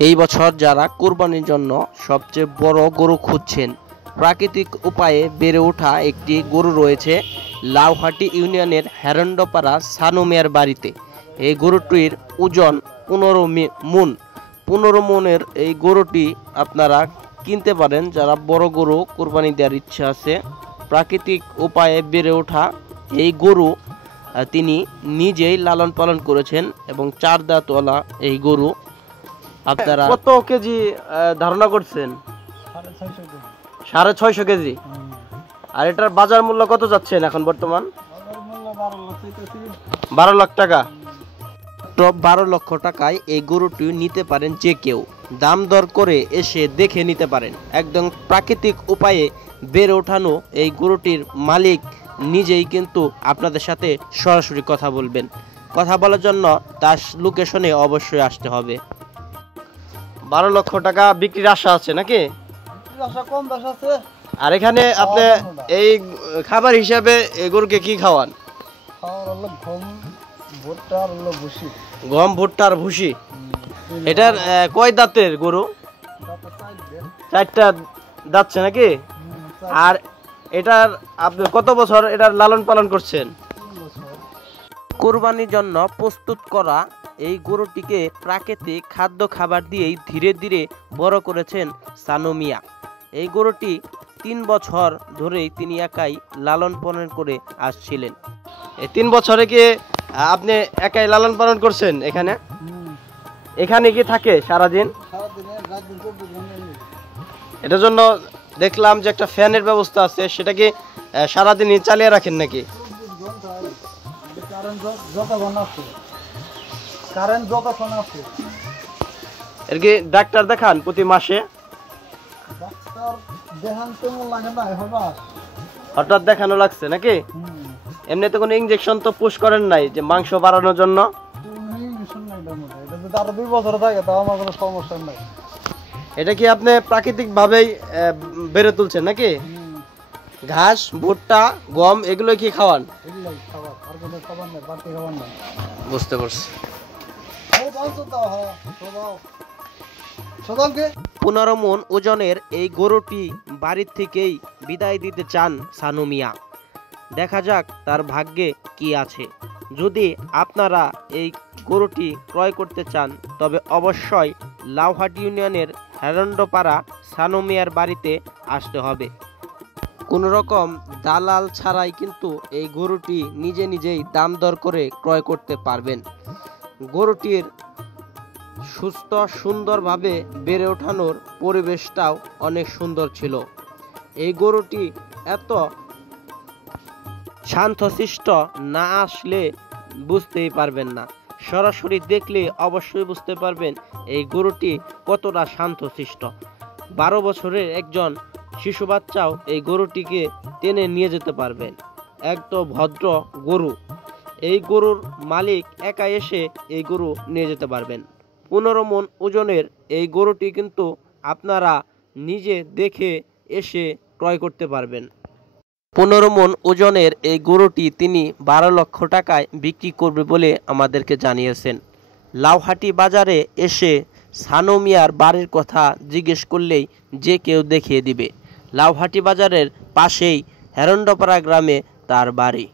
এই বছর যারা কোরবানির জন্য সবচেয়ে বড় গরু খুঁজছেন, প্রাকৃতিক উপায়ে বেড়ে ওঠা একটি গরু রয়েছে লাউহাটি ইউনিয়নের হেরন্ডপাড়া সানু মিয়ার বাড়িতে। এই গরুটির ওজন 15 মনের এই গরুটি আপনারা কিনতে পারেন যারা বড় গরু কোরবানি দেওয়ার ইচ্ছা আছে। প্রাকৃতিক উপায়ে বেড়ে ওঠা এই গরু তিনি নিজেই লালন পালন করেছেন এবং 4 দাঁতওয়ালা এই গরু। আপনারা কত কেজি ধারণা করছেন? 650 কেজি। আর এটার বাজার মূল্য কত যাচ্ছেন এখন বর্তমান? 12 লাখ টাকা। 12 লক্ষ টাকায় এই গরুটি নিতে পারেন যে কেউ। দাম দর করে এসে দেখে নিতে পারেন। একদম প্রাকৃতিক উপায়ে বেড়ে ওঠানো এই গরুটির মালিক নিজেই কিন্তু আপনাদের সাথে সরাসরি কথা বলবেন। কথা বলার জন্য তার লোকেশনে অবশ্যই আসতে হবে। 12 লক্ষ টাকা বিক্রির আশা আছে নাকি? কম দাস আছে। আর এখানে আপনি এই খাবার হিসাবে এই গরুকে কি খাওয়ান? গম, ভুট্টা আর ভুসি। এটার কয় দাঁতের গরু? 4টা দাঁতছে নাকি? আর এটার আপনি কত বছর এটার লালন পালন করছেন? কোরবানির জন্য প্রস্তুত করা এই গরুটিকে প্রাকৃতিক খাদ্য খাবার দিয়েই ধীরে ধীরে বড় করেছেন সানু মিয়া। এই গরুটি 3 বছর ধরেই তিনি একাই লালন পালন করে আসছিলেন। এই 3 বছরে কি আপনি একাই লালন পালন করছেন? এখানে কি থাকে সারাদিন? এটার জন্য দেখলাম যে একটা ফ্যানের ব্যবস্থা আছে, সেটা কি সারাদিনই চালিয়ে রাখেন নাকি? এর কি ডাক্তার দেখান প্রতি মাসে? হঠাৎ দেখানো লাগছে নাকি? এমনিতে কোনো ইনজেকশন তো পুশ করেন নাই যে মাংস বাড়ানোর জন্য? এটা কি আপনি প্রাকৃতিক ভাবেই বেড়ে তুলছেন নাকি? ঘাস, ভুট্টা, গম এগুলো কি খাওয়ান? বুঝতে পারছি। 15 মন ওজনের এই গরুটি বাড়ির থেকেই বিদায় দিতে চান সানু মিয়া। দেখা যাক তার ভাগ্যে কি আছে। যদি আপনারা এই গরুটি ক্রয় করতে চান তবে অবশ্যই লাউহাটি ইউনিয়নের হেরন্ডপাড়া সানু মিয়ার বাড়িতে আসতে হবে। কোনো রকম দালাল ছাড়াই কিন্তু এই গরুটি নিজে নিজেই দাম দর করে ক্রয় করতে পারবেন। গরুটির সুস্থ সুন্দরভাবে বেড়ে ওঠানোর পরিবেশটাও অনেক সুন্দর ছিল। এই গরুটি এত শান্তশিষ্ট না আসলে বুঝতেই পারবেন না। সরাসরি দেখলে অবশ্যই বুঝতে পারবেন এই গরুটি কতটা শান্তশিষ্ট। 12 বছরের একজন শিশু বাচ্চাও এই গরুটিকে টেনে নিয়ে যেতে পারবেন। একদম ভদ্র গরু। এই গরুর মালিক একা এসে এই গরু নিয়ে যেতে পারবেন। 15 মন ওজনের এই গরুটি কিন্তু আপনারা নিজে দেখে এসে ক্রয় করতে পারবেন। 15 মন ওজনের এই গরুটি তিনি 12 লক্ষ টাকায় বিক্রি করবে বলে আমাদেরকে জানিয়েছেন। লাউহাটি বাজারে এসে সানু মিয়ার বাড়ির কথা জিজ্ঞেস করলেই যে কেউ দেখিয়ে দিবে। লাউহাটি বাজারের পাশেই হেরন্ডপাড়া গ্রামে তার বাড়ি।